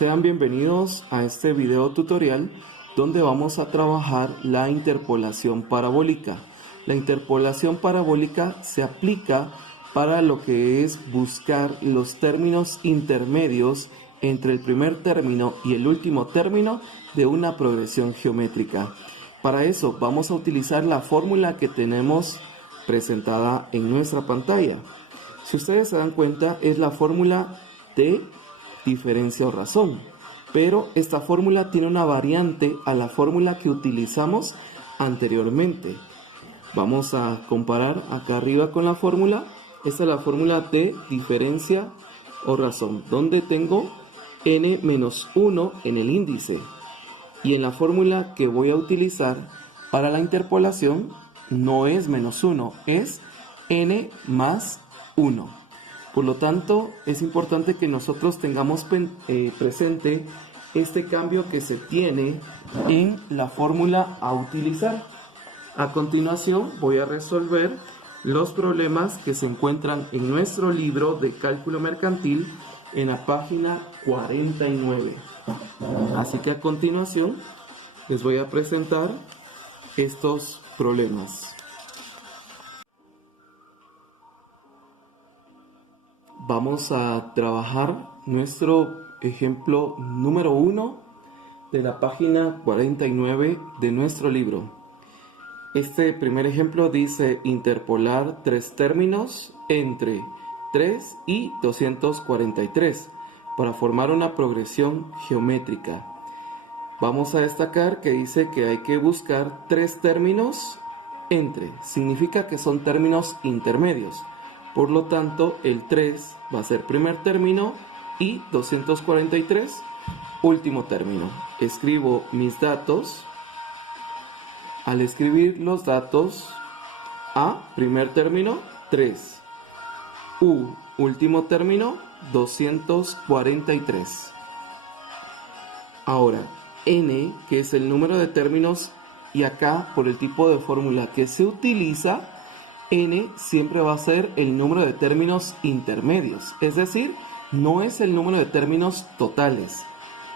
Sean bienvenidos a este video tutorial donde vamos a trabajar la interpolación parabólica. La interpolación parabólica se aplica para lo que es buscar los términos intermedios entre el primer término y el último término de una progresión geométrica. Para eso vamos a utilizar la fórmula que tenemos presentada en nuestra pantalla. Si ustedes se dan cuenta, es la fórmula de diferencia o razón, pero esta fórmula tiene una variante a la fórmula que utilizamos anteriormente. Vamos a comparar acá arriba con la fórmula. Esta es la fórmula de diferencia o razón, donde tengo n-1 en el índice, y en la fórmula que voy a utilizar para la interpolación no es -1, es n más 1. Por lo tanto, es importante que nosotros tengamos presente este cambio que se tiene en la fórmula a utilizar. A continuación, voy a resolver los problemas que se encuentran en nuestro libro de cálculo mercantil en la página 49. Así que a continuación les voy a presentar estos problemas. Vamos a trabajar nuestro ejemplo número 1 de la página 49 de nuestro libro. Este primer ejemplo dice interpolar tres términos entre 3 y 243 para formar una progresión geométrica. Vamos a destacar que dice que hay que buscar tres términos entre. Significa que son términos intermedios. Por lo tanto, el 3 va a ser primer término y 243 último término. Escribo mis datos. Al escribir los datos, A, primer término, 3. U, último término, 243. Ahora, N, que es el número de términos, y acá, por el tipo de fórmula que se utiliza, N siempre va a ser el número de términos intermedios. Es decir, no es el número de términos totales,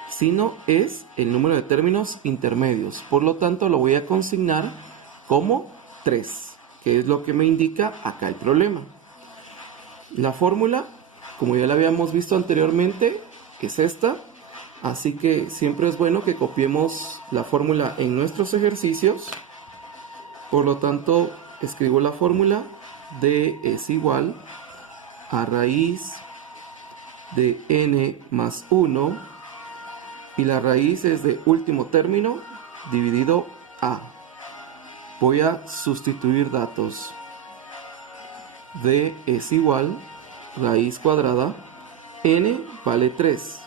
sino es el número de términos intermedios. Por lo tanto, lo voy a consignar como 3, que es lo que me indica acá el problema. La fórmula, como ya la habíamos visto anteriormente, es esta. Así que siempre es bueno que copiemos la fórmula en nuestros ejercicios. Por lo tanto, escribo la fórmula. D es igual a raíz de n más 1, y la raíz es de último término dividido a. Voy a sustituir datos. D es igual raíz cuadrada, n vale 3,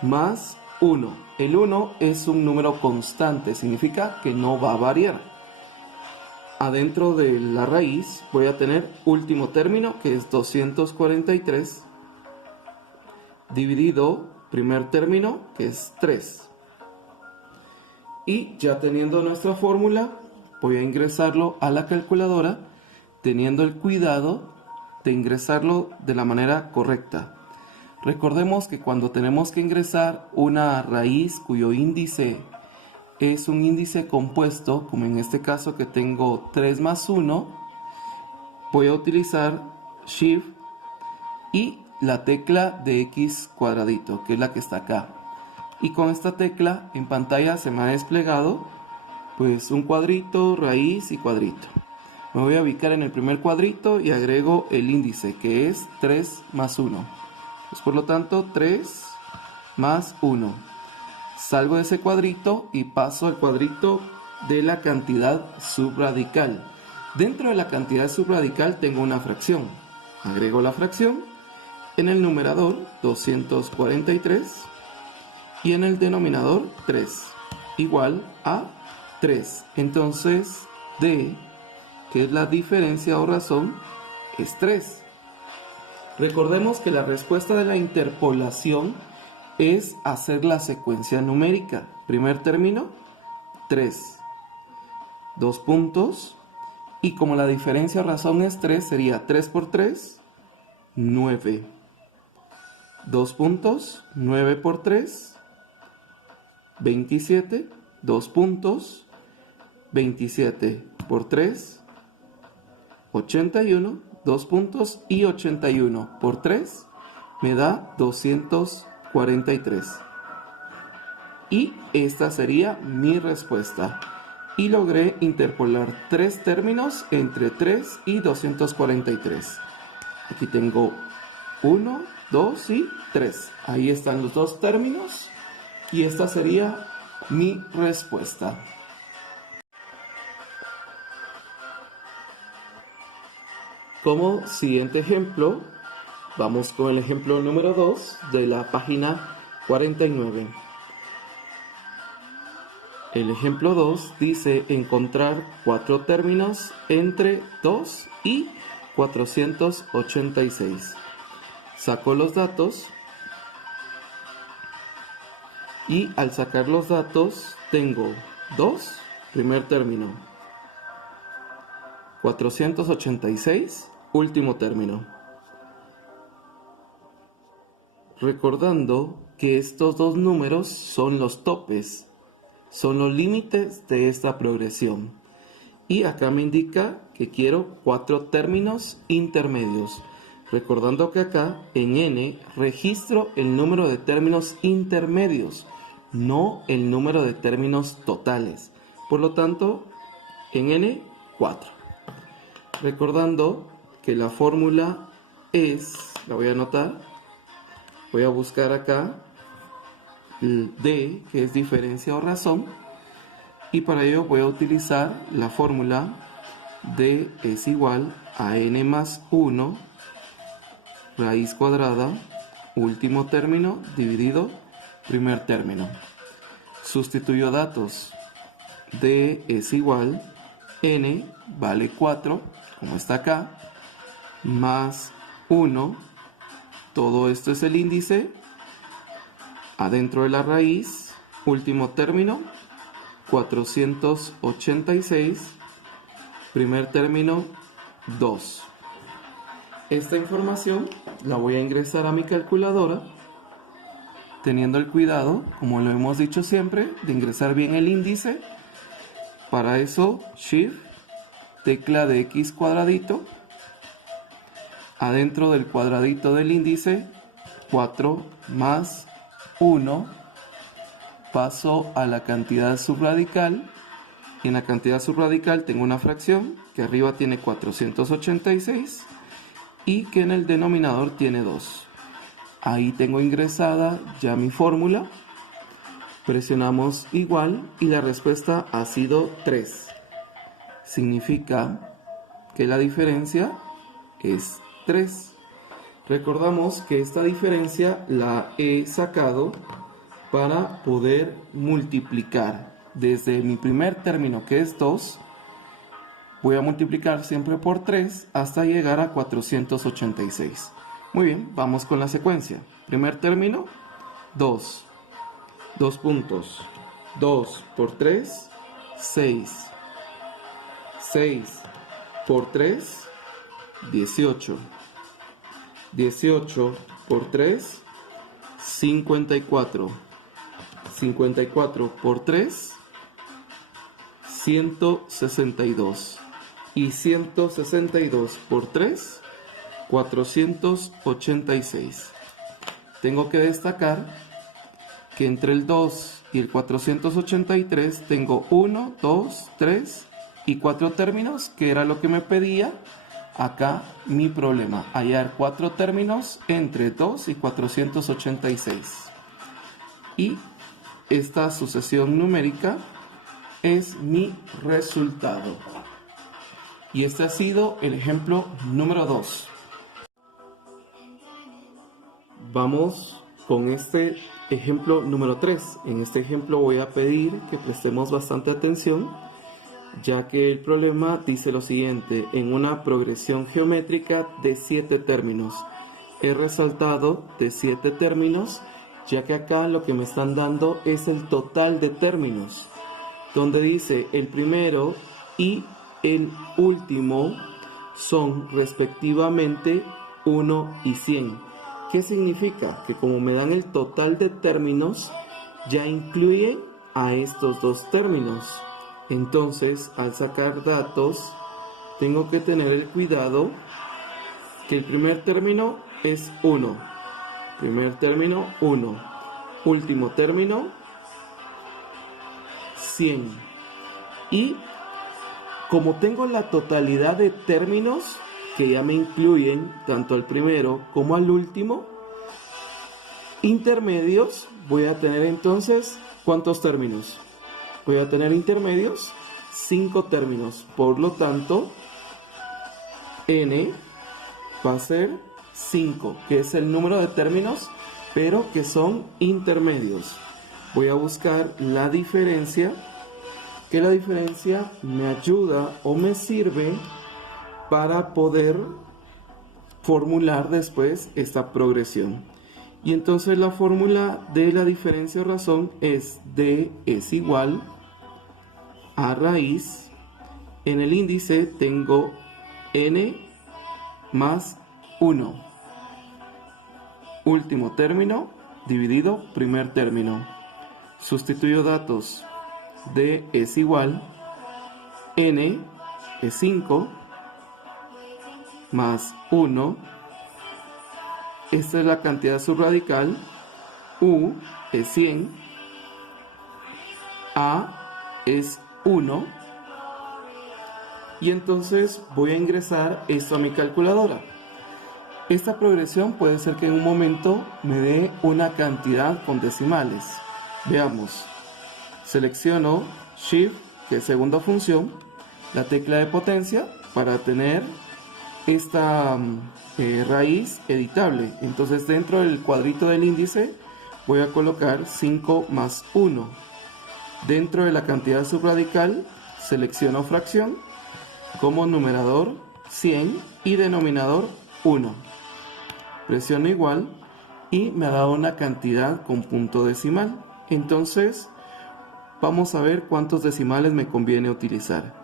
más 1. El 1 es un número constante, significa que no va a variar. Adentro de la raíz voy a tener último término, que es 243, dividido primer término, que es 3. Y ya teniendo nuestra fórmula, voy a ingresarlo a la calculadora, teniendo el cuidado de ingresarlo de la manera correcta. Recordemos que cuando tenemos que ingresar una raíz cuyo índice es un índice compuesto, como en este caso que tengo 3 más 1, voy a utilizar Shift y la tecla de X cuadradito, que es la que está acá. Y con esta tecla en pantalla se me ha desplegado pues un cuadrito, raíz y cuadrito. Me voy a ubicar en el primer cuadrito y agrego el índice, que es 3 más 1. Pues por lo tanto 3 más 1. Salgo de ese cuadrito y paso al cuadrito de la cantidad subradical. Dentro de la cantidad subradical tengo una fracción. Agrego la fracción en el numerador 243 y en el denominador 3, igual a 3. Entonces D, que es la diferencia o razón, es 3. Recordemos que la respuesta de la interpolación es hacer la secuencia numérica. Primer término, 3. 2 puntos. Y como la diferencia o razón es 3, sería 3 por 3, 9. 2 puntos, 9 por 3, 27, 2 puntos, 27 por 3, 81, 2 puntos y 81 por 3 me da 243. Y esta sería mi respuesta. Y logré interpolar 3 términos entre 3 y 243. Aquí tengo 1, 2 y 3. Ahí están los 2 términos. Y esta sería mi respuesta. Como siguiente ejemplo, vamos con el ejemplo número 2 de la página 49. El ejemplo 2 dice encontrar 4 términos entre 2 y 486. Saco los datos y al sacar los datos tengo 2, primer término, 486, último término. Recordando que estos dos números son los topes, son los límites de esta progresión. Y acá me indica que quiero 4 términos intermedios. Recordando que acá en n registro el número de términos intermedios, no el número de términos totales. Por lo tanto, en n, 4. Recordando que la fórmula es, la voy a anotar, voy a buscar acá D, que es diferencia o razón, y para ello voy a utilizar la fórmula D es igual a n más 1 raíz cuadrada último término dividido primer término. Sustituyo datos. D es igual, n vale 4, como está acá, más 1, todo esto es el índice, adentro de la raíz, último término, 486, primer término, 2. Esta información la voy a ingresar a mi calculadora, teniendo el cuidado, como lo hemos dicho siempre, de ingresar bien el índice. Para eso, Shift, tecla de X cuadradito, adentro del cuadradito del índice, 4 más 1, paso a la cantidad subradical, y en la cantidad subradical tengo una fracción que arriba tiene 486 y que en el denominador tiene 2. Ahí tengo ingresada ya mi fórmula, presionamos igual y la respuesta ha sido 3. Significa que la diferencia es 3. Recordamos que esta diferencia la he sacado para poder multiplicar. Desde mi primer término, que es 2, voy a multiplicar siempre por 3 hasta llegar a 486. Muy bien, vamos con la secuencia. Primer término, 2. 2 puntos. 2 por 3, 6. 6 por 3, 18. 18 por 3, 54. 54 por 3, 162. Y 162 por 3, 486. Tengo que destacar que entre el 2 y el 483 tengo 1, 2, 3 y 4 términos, que era lo que me pedía acá mi problema, hallar 4 términos entre 2 y 486. Y esta sucesión numérica es mi resultado. Y este ha sido el ejemplo número 2. Vamos con este ejemplo número 3. En este ejemplo voy a pedir que prestemos bastante atención, ya que el problema dice lo siguiente: en una progresión geométrica de 7 términos. He resaltado de 7 términos, ya que acá lo que me están dando es el total de términos, donde dice el primero y el último son respectivamente 1 y 100. ¿Qué significa? Que como me dan el total de términos, ya incluyen a estos dos términos. Entonces, al sacar datos, tengo que tener el cuidado que el primer término es 1. Primer término, 1. Último término, 100. Y como tengo la totalidad de términos que ya me incluyen tanto al primero como al último, intermedios, voy a tener entonces, ¿cuántos términos? Voy a tener intermedios, 5 términos. Por lo tanto, n va a ser 5, que es el número de términos, pero que son intermedios. Voy a buscar la diferencia, que la diferencia me ayuda o me sirve para poder formular después esta progresión. Y entonces la fórmula de la diferencia o razón es D es igual a raíz. En el índice tengo n más 1. Último término dividido primer término. Sustituyo datos. D es igual, n es 5, más 1. Esta es la cantidad subradical. U es 100. A es 1. Y entonces voy a ingresar esto a mi calculadora. Esta progresión puede ser que en un momento me dé una cantidad con decimales. Veamos. Selecciono Shift, que es segunda función, la tecla de potencia para tener esta raíz editable. Entonces dentro del cuadrito del índice voy a colocar 5 más 1. Dentro de la cantidad subradical selecciono fracción, como numerador 100 y denominador 1. Presiono igual y me ha dado una cantidad con punto decimal. Entonces vamos a ver cuántos decimales me conviene utilizar.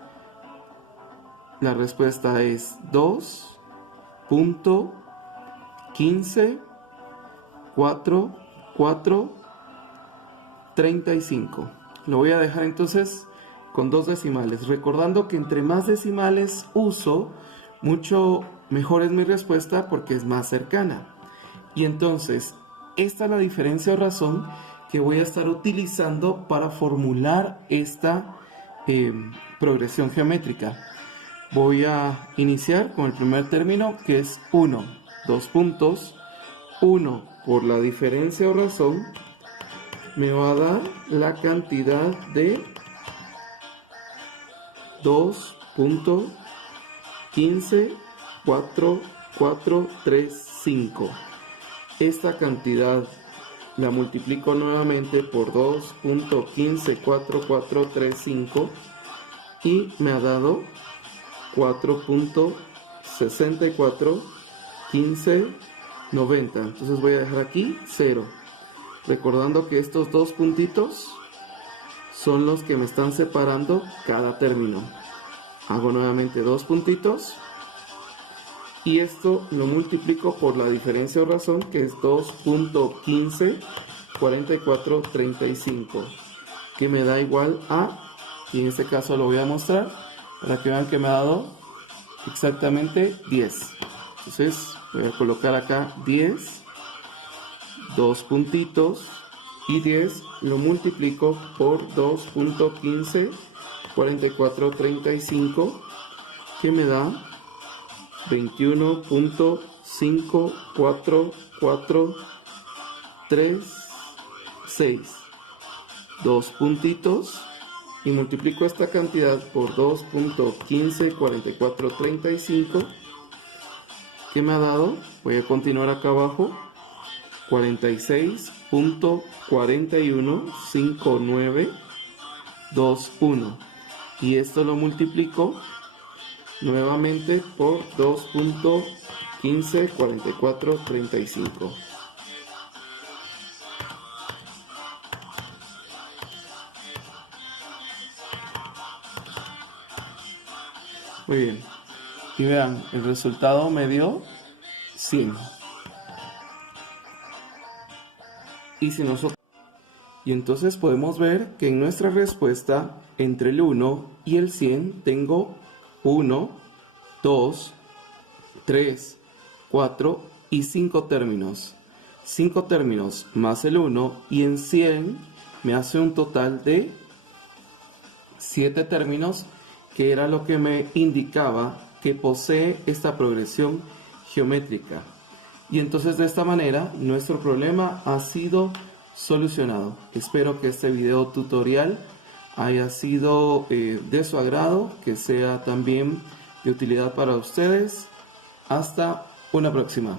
La respuesta es 2.154435. Lo voy a dejar entonces con 2 decimales, recordando que entre más decimales uso, mucho mejor es mi respuesta porque es más cercana. Y entonces, esta es la diferencia o razón que voy a estar utilizando para formular esta progresión geométrica. Voy a iniciar con el primer término, que es 1. 2 puntos. 1 por la diferencia o razón me va a dar la cantidad de 2.154435. Esta cantidad la multiplico nuevamente por 2.154435 y me ha dado 4.641590. Entonces voy a dejar aquí 0, recordando que estos dos puntitos son los que me están separando cada término. Hago nuevamente 2 puntitos y esto lo multiplico por la diferencia o razón, que es 2.154435, que me da igual a, y en este caso lo voy a mostrar para que vean que me ha dado exactamente 10. Entonces voy a colocar acá 10, 2 puntitos y 10 lo multiplico por 2.154435, que me da 21.54436. 2 puntitos y multiplico esta cantidad por 2.154435, que me ha dado, voy a continuar acá abajo, 46.415921, y esto lo multiplico nuevamente por 2.154435. Muy bien, y vean, el resultado me dio 100. Y si nosotros Y entonces podemos ver que en nuestra respuesta, entre el 1 y el 100, tengo 1, 2, 3, 4 y 5 términos. 5 términos más el 1 y en 100 me hace un total de 7 términos, que era lo que me indicaba que posee esta progresión geométrica. Y entonces de esta manera nuestro problema ha sido solucionado. Espero que este video tutorial haya sido de su agrado, que sea también de utilidad para ustedes. Hasta una próxima.